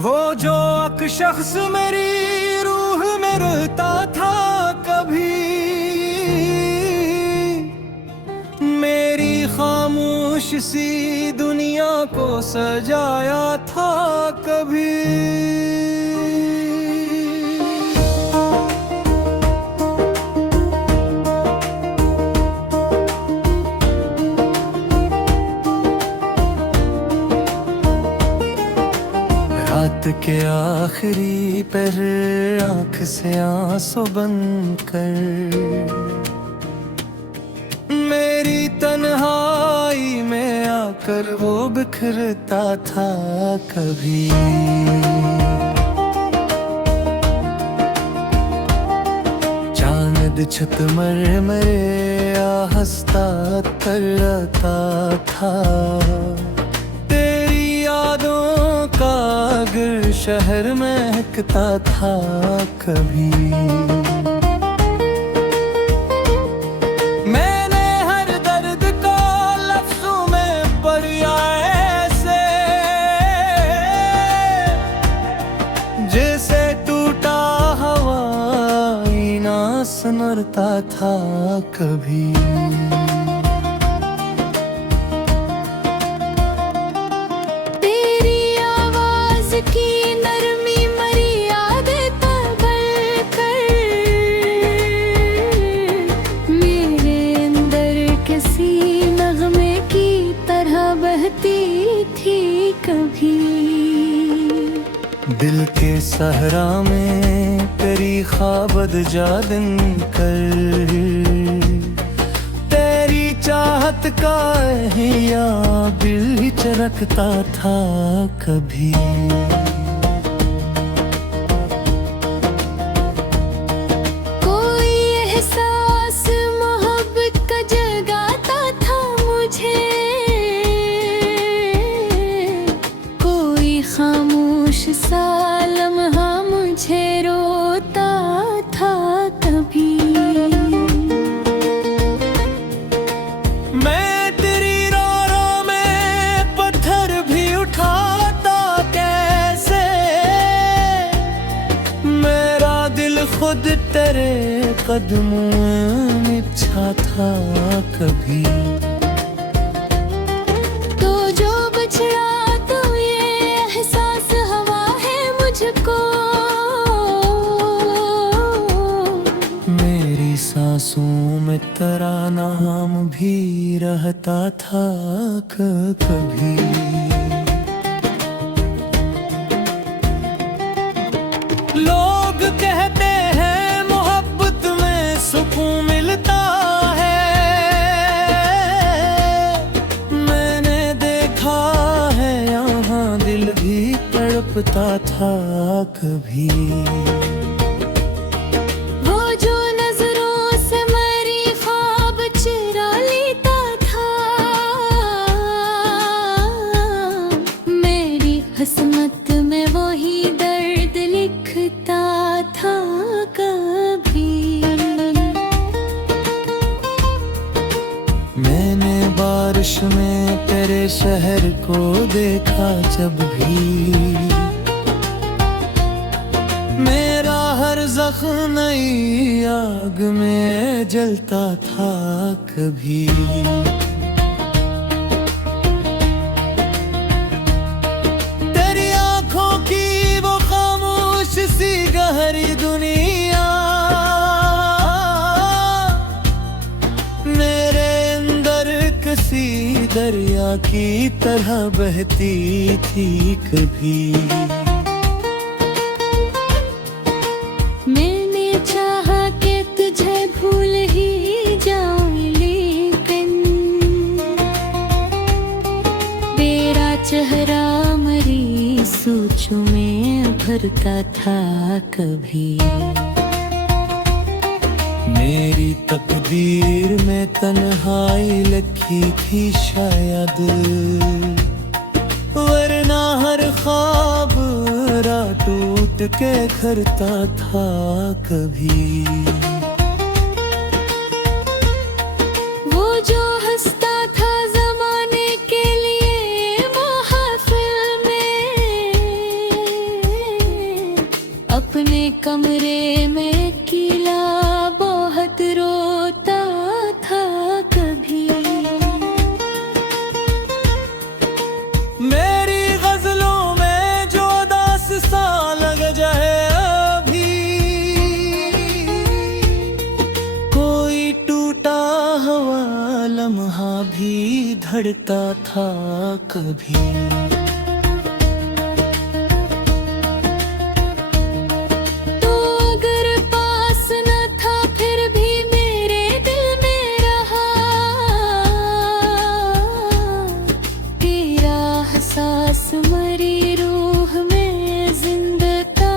वो जो एक शख्स मेरी रूह में रहता था कभी, मेरी खामोश सी दुनिया को सजाया था कभी। रात के आखिरी पहर आंख से आंसू बंद कर, मेरी तन्हाई में आकर वो बिखरता था कभी। चांद छत मरे आ हंसता तरता था, तेरी यादों का अगर शहर महकता था कभी। मैंने हर दर्द को लफ्जों में पढ़ा ऐसे, जैसे टूटा हवाई ना सुनता था कभी। की नरमी मरी यादें तबल कर, मेरे अंदर किसी नगमे की तरह बहती थी कभी। दिल के सहरा में तेरी ख्वाबद जा दिन कर, तेरी चाहत का हिया दिल चरकता था कभी। कोई एहसास मोहब्बत का जगाता था मुझे, कोई खामोश सा लम्हा मुझे रोता था कभी। खुद तेरे कदमों में इच्छा था कभी। तो जो बछड़ा तो ये एहसास हवा है मुझको, मेरी सांसों में तेरा नाम भी रहता था कभी। लोग कहते हैं मोहब्बत में सुकून मिलता है, मैंने देखा है यहाँ दिल भी तड़पता था कभी। वो जो नजरों से मेरी ख्वाब चुरा लेता था, मेरी किस्मत में वही दर्द लिखता था कभी। मैंने बारिश में तेरे शहर को देखा जब भी, मेरा हर जख्म नई आग में जलता था कभी। तेरी आंखों की वो खामोश सी गहरी दुनिया मेरे अंदर किसी दरिया की तरह बहती थी कभी। मैंने चाहा कि तुझे भूल ही जाऊं, लेकिन तेरा चेहरा मरी सोचों में भरता था कभी। मेरी तकदीर में तन्हाई लिखी थी शायद, वरना हर ख्वाब रात टूट के करता था कभी। वो जो हंसता था जमाने के लिए महफिल में, कमरे में अकेला बहुत रोता था कभी। मेरी गजलों में जो दास सा लग जाए अभी, कोई टूटा हुआ लम्हा भी धड़ता था कभी। तो अगर पास न था फिर भी मेरे दिल में रहा, तेरा एहसास मरी रूह में जिंदा था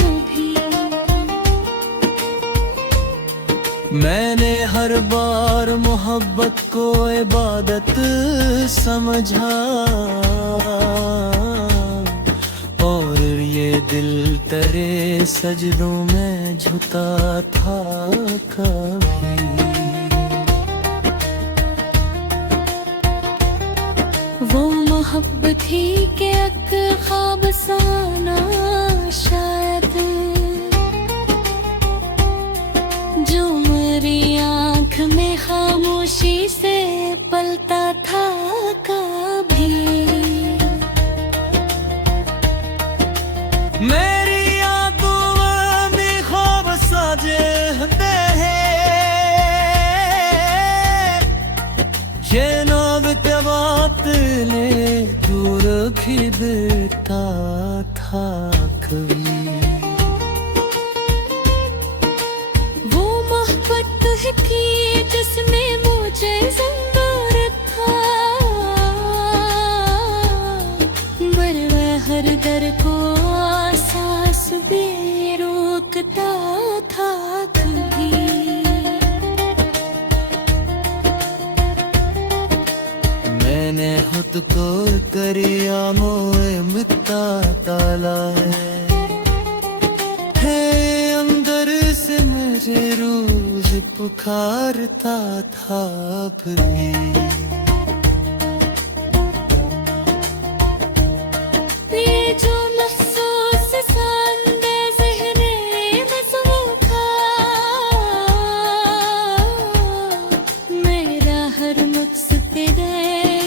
कभी। मैंने हर बार मोहब्बत को इबादत समझा, और ये दिल तेरे सजदों में झुका था कभी। वो मोहब्बत ही के एक ख्वाब साना शायद, जो मेरी आँख में खामोशी से पलता था कभी। मेरी आंखों में ख्वाब साजे हैं, ये नाव के बातले दूर खिदता था कभी। वो मोहब्बत है कि जिसमें मुझे जिंदा रखा, मर वह हर दर को सांस भी रोकता था कभी। मैंने खुद को करिया मोए मिटा ताला है, अंदर से मेरे रोज पुकारता था भी। ये जो महसूस सांदे ज़हने में सो था, मेरा हर नक्श तेरे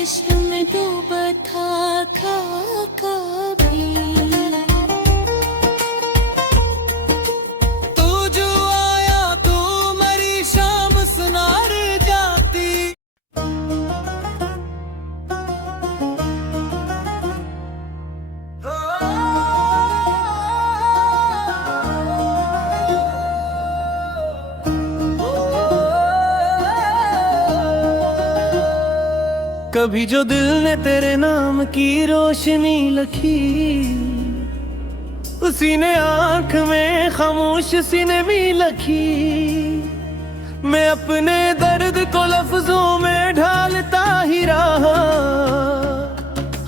इश्क में डूबा था कभी। तू जो आया तू मरी शाम सुनार जाती। कभी जो दिल ने तेरे नाम की रोशनी लखी, उसी ने आंख में खामोश सी ने भी लखी। मैं अपने दर्द को लफ्जों में ढालता ही रहा,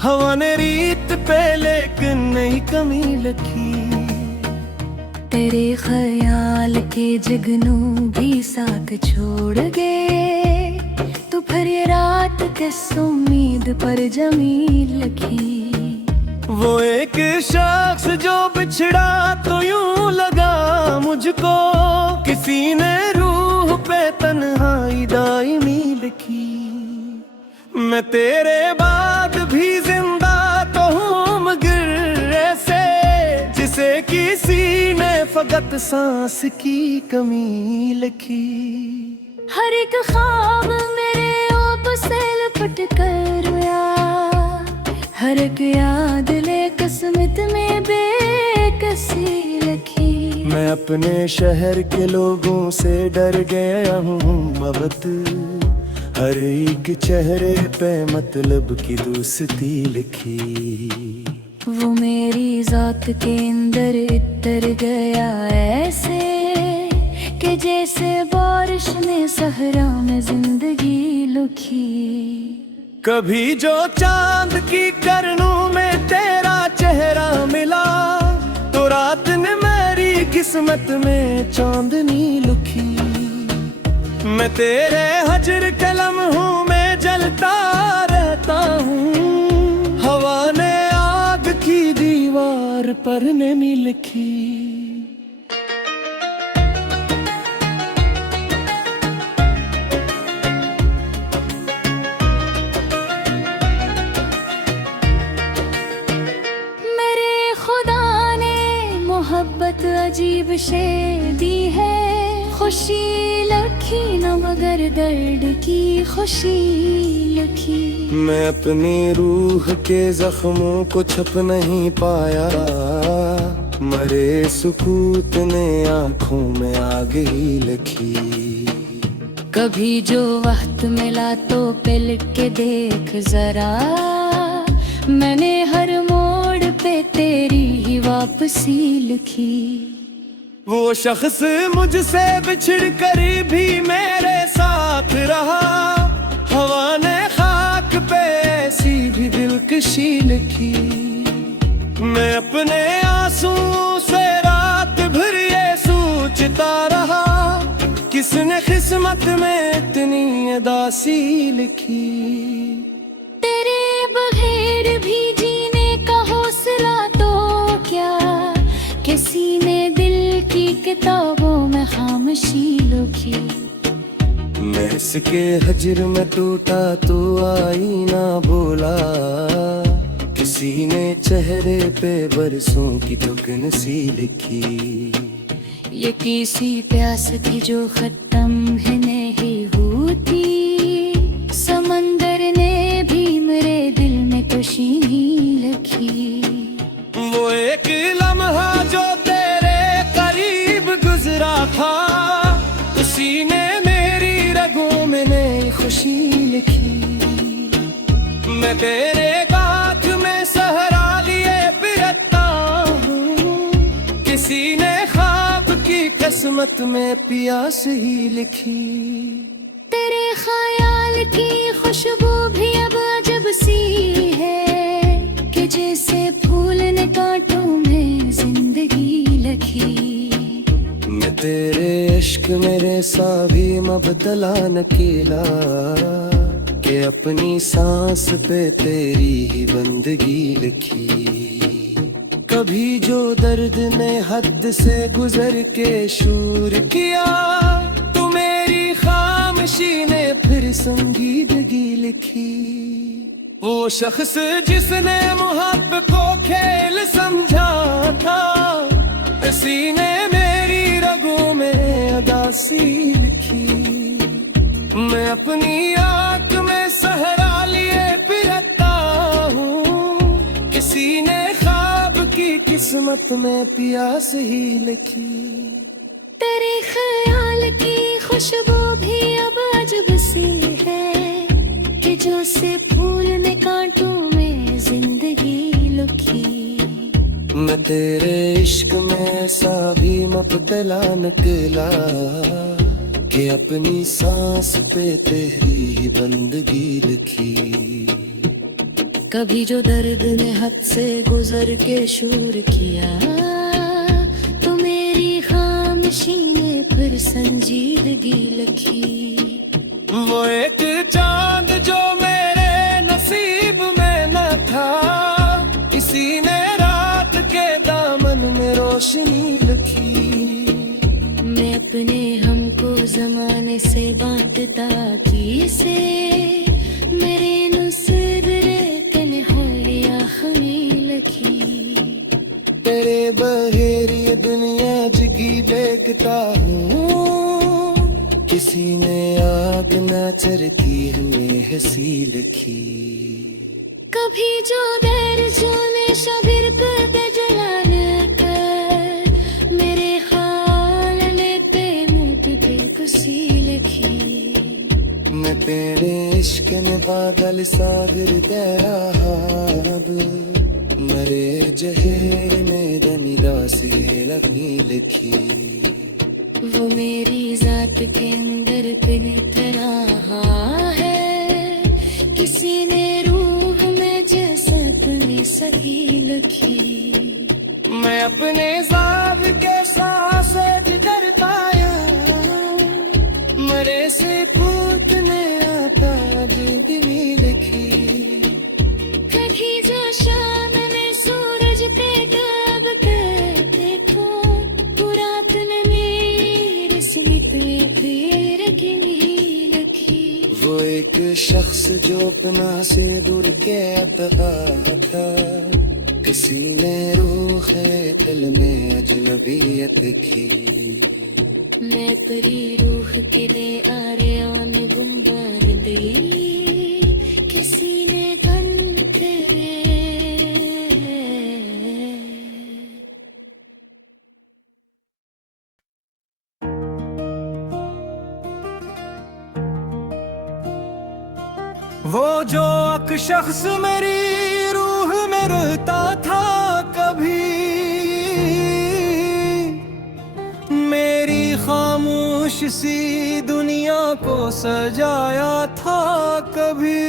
हवा ने रीत पे लेकिन नहीं कमी लखी। तेरे ख्याल के जगनू भी साथ छोड़ गए, तो फिर ये रात किस उम्मीद पर जमी लगी। वो एक शख्स जो बिछड़ा तो यूं लगा मुझको, किसी ने रूह पे तन्हाई दायमी लिखी। मैं तेरे बाद भी जिंदा तो हूँ मगर ऐसे, जिसे किसी ने फकत सांस की कमी लिखी। हर एक ख्वाब मेरे ओप से लपट कर रोया, हर एक याद ले किस्मत में बेकसी लखी। मैं अपने शहर के लोगों से डर गया हूँ मबत, हर एक चेहरे पे मतलब की दोस्ती लिखी। वो मेरी जात के अंदर इतर गया ऐसे, कि जैसे बारिश ने सहरा में जिंदगी लुकी। कभी जो चांद की करनों में तेरा चेहरा मिला, तो रात ने मेरी किस्मत में चांदनी लुकी। मैं तेरे हजर के लम्हों में जलता रहता हूँ, हवा ने आग की दीवार पर ने लिखी। दर्द की खुशी लिखी। मैं अपनी रूह के जख्मों को छप नहीं पाया, मरे सुकूत ने आंखों में आग ही लिखी। कभी जो वक्त मिला तो पलट के देख जरा, मैंने हर मोड़ पे तेरी ही वापसी लिखी। वो शख्स मुझसे बिछड़ कर भी मेरे साथ रहा, हवा ने खाक पे ऐसी भी दिलकशी लिखी। मैं अपने आंसुओं से रात भर ये सोचता रहा, किसने किस्मत में इतनी उदासी लिखी। तेरे बगैर भी जीने का हौसला तो क्या, किसी ने दिल की किताबों में खामोशी लिखी। मैं इसके हजर में टूटा तो आईना बोला, किसी ने चेहरे पे बरसों की थकन सी लिखी। ये किसी प्यास थी जो खत्म ही नहीं होती, समंदर ने भी मेरे दिल में कशी नहीं लिखी। वो एक लम्हा जो तेरे करीब गुजरा था, उसी ने मेरी रगों में नई खुशी लिखी। मैं तेरे गाथ में सहरा लिए फिरता हूँ, किसी ने ख्वाब की किस्मत में प्यास ही लिखी। तेरे ख्याल की खुशबू भी अब अजब सी है, कि जैसे फूल ने कांटों में जिंदगी लिखी। मैं तेरे इश्क मेरे सा भी मबतला नकीला, कि अपनी सांस पे तेरी ही बंदगी लिखी। कभी जो दर्द ने हद से गुजर के शूर किया, तो मेरी खामोशी ने फिर संजीदगी लिखी। वो शख्स जिसने मोहब्बत को खेल समझा था, इसी ने मेरी रगों में उदासी लिखी। मैं अपनी आंख में सहरा लिए फिरता हूँ, किसी ने ख्वाब की किस्मत में प्यास ही लिखी। तेरे ख्याल की खुशबू भी अब अजब सी है, कि जैसे फूल ने कांटों में जिंदगी लिखी। मैं तेरे इश्क में सा भी मबतला निकला, कि अपनी सांस पे तेरी बंदगी लिखी। कभी जो दर्द ने हद से गुजर के शूर किया, तो मेरी खामोशी ने फिर संजीदगी लिखी। वो एक चांद जो मेरे नसीब में न था, किसी ने रात के दामन में रोशनी लिखी। मैं अपने हमको जमाने से बांटता किसे, मेरे नुसरे तन्हाइयाँ हमें लिखी। तेरे बगैर ये दुनिया जगी देखता हूँ, किसी ने आग न चरकी हमें हंसी लिखी। कभी जो देर जो ने शबीर पे जलाने कर, मेरे ख्याल लेते मुझ पे खुशी लिखी। मैं तेरे इश्क ने बादल सागर तेरा हाब, मरे जहेर में दमिरासी लगी लिखी। वो मेरी जात के अंदर पिन तरह है, किसी ने रूह में जैसा अपनी सही लिखी। मैं अपने ज़ाब के सांस डर पाया, मरे से पूतने आता जिंदगी लिखी। कभी जो शाम में सूरज पे डूब कर देखो, रात में मेरी स्मित फिर नहीं लिखी। वो एक शख्स जो अपना से दूर के अबगा था, किसी ने रूह दिल में अजनबियत की। मैं परी रूह के दे आर्यान गुंबार दे किसी ने तन तेरे वो जो एक शख्स मेरी रूह में रहता था कभी, मेरी खामोश सी दुनिया को सजाया था कभी।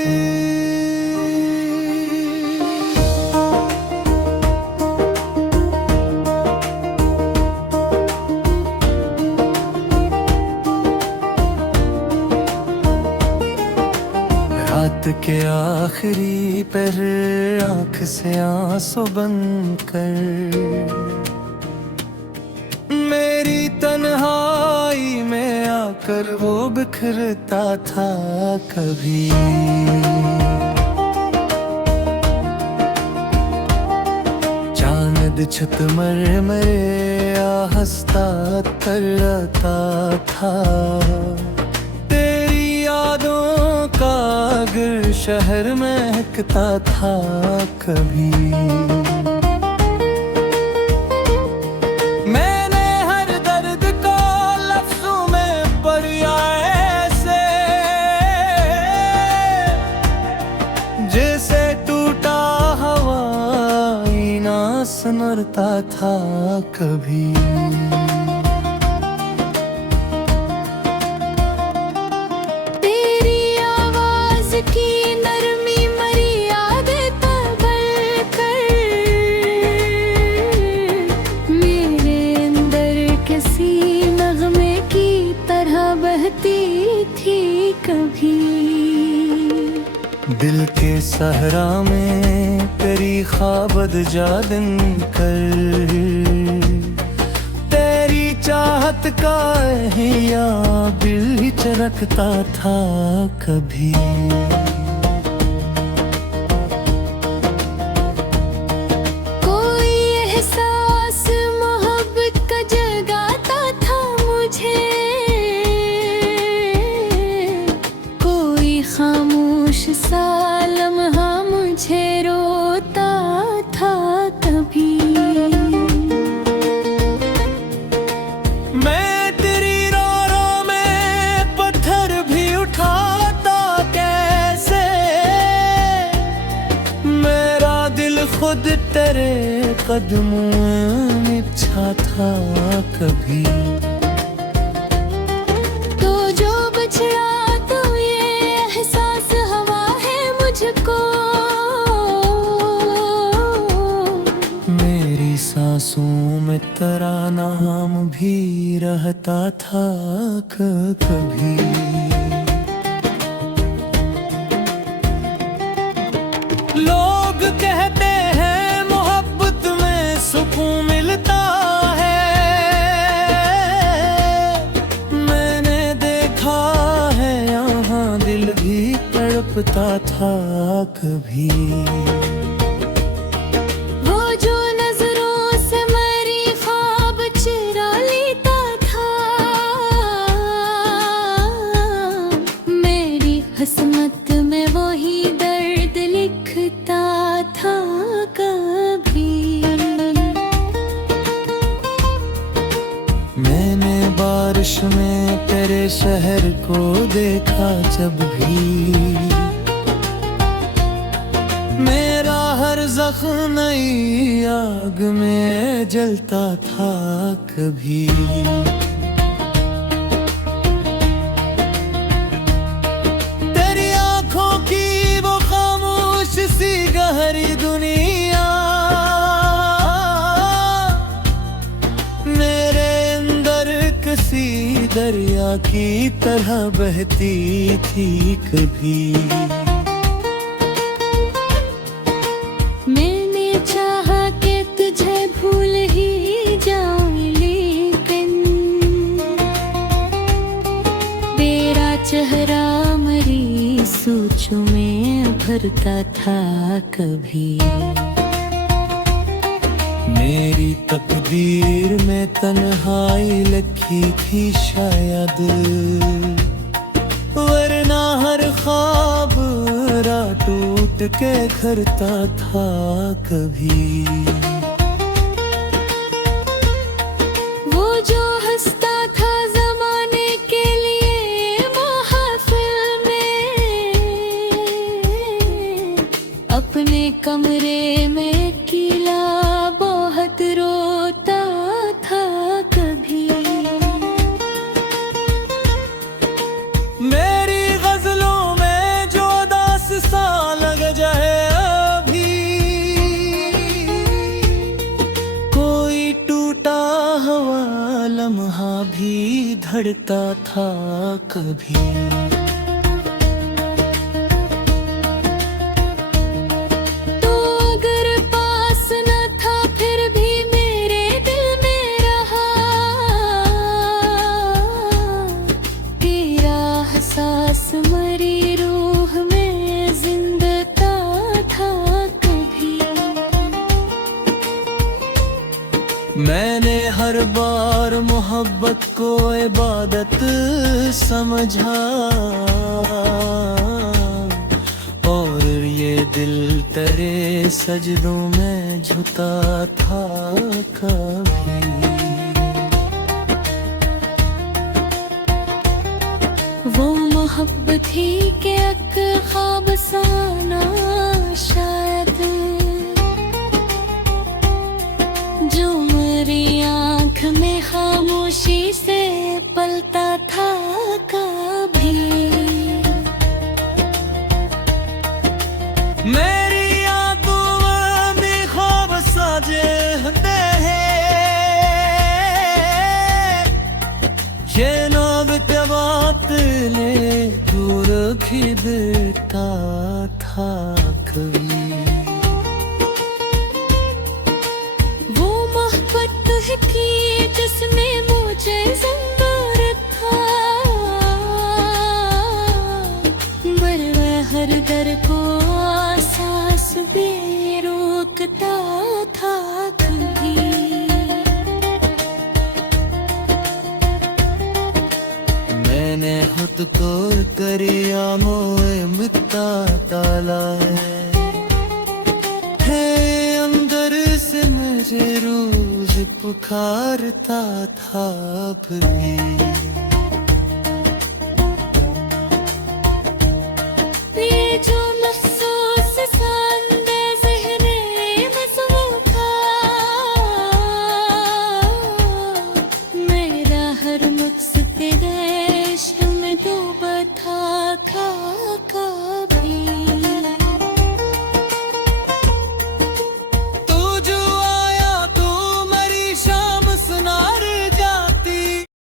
रात के आखिरी पहर आँख से आंसू बंद कर, मेरी तन्हाई में आकर वो बिखरता था कभी। चांद छत मरे हंसता तराता था, तेरी यादों का अगर शहर महकता था कभी। मैंने हर दर्द को लफ्जों में पढ़ा ऐसे, जैसे टूटा हवाई ना सुनता था कभी। की नरमी मर्यादा तबल कर, मेरे अंदर किसी नगमे की तरह बहती थी कभी। दिल के सहरा में तेरी ख्वाबद जा दिन कर, तेरी चाहत का हिया दिल चरकता था कभी। कोई एहसास मोहब्बत का जगाता था मुझे, कोई खामोश सा लम्हा मुझे रोता था कभी। खुद तेरे कदमों में इच्छा था कभी। तो जो बचा तो ये एहसास हवा है मुझको, मेरी सांसों में तेरा नाम भी रहता था कभी। लोग कहते सुकून मिलता है, मैंने देखा है यहाँ दिल भी तड़पता था कभी। वो जो नजरों से मेरी ख्वाब चुरा लेता था, मेरी हसमत में वही दर्द लिखता था कभी। मैंने बारिश में तेरे शहर को देखा जब भी, मेरा हर जख्म नई आग में जलता था कभी। तेरी आंखों की वो खामोश सी गहरी दुनिया, किसी दरिया की तरह बहती थी कभी। मैंने चाहा कि तुझे भूल ही जाऊं, लेकिन तेरा चेहरा मेरी सोचों में भरता था कभी। मेरी तकदीर में तन्हाई लिखी थी शायद, वरना हर ख्वाब टूट के करता था कभी। वो जो हंसता था जमाने के लिए महफिल में, अपने कमरे में अकेला बहुत रोता था कभी। मेरी गजलों में जो दास सा लग जाए अभी, कोई टूटा हुआ लम्हा भी धड़ता था कभी। तो अगर पास न था फिर भी मेरे दिल में रहा, तेरा एहसास मरी रूह में जिंदा था कभी। मैंने हर बार मोहब्बत को इबादत समझा, और ये दिल तेरे सजदों में झुका था कभी। वो मोहब्बत ही के एक ख्वाब साना शायद, जो मेरी आँख में खामोशी से पलता था कभी। मेरी यादों में ख्वाब साजे होते हैं, ये नाम के बात ले दूर खिदता था कभी। वो मोहब्बत है कि जिसमें मुझे ज़ंबर था, मरवा हर दर को सांस भी रोकता था कभी। मैंने खुद को करिया मोए मिटा डाला है, अंदर से मेरे रोज पुकारता था अब भी।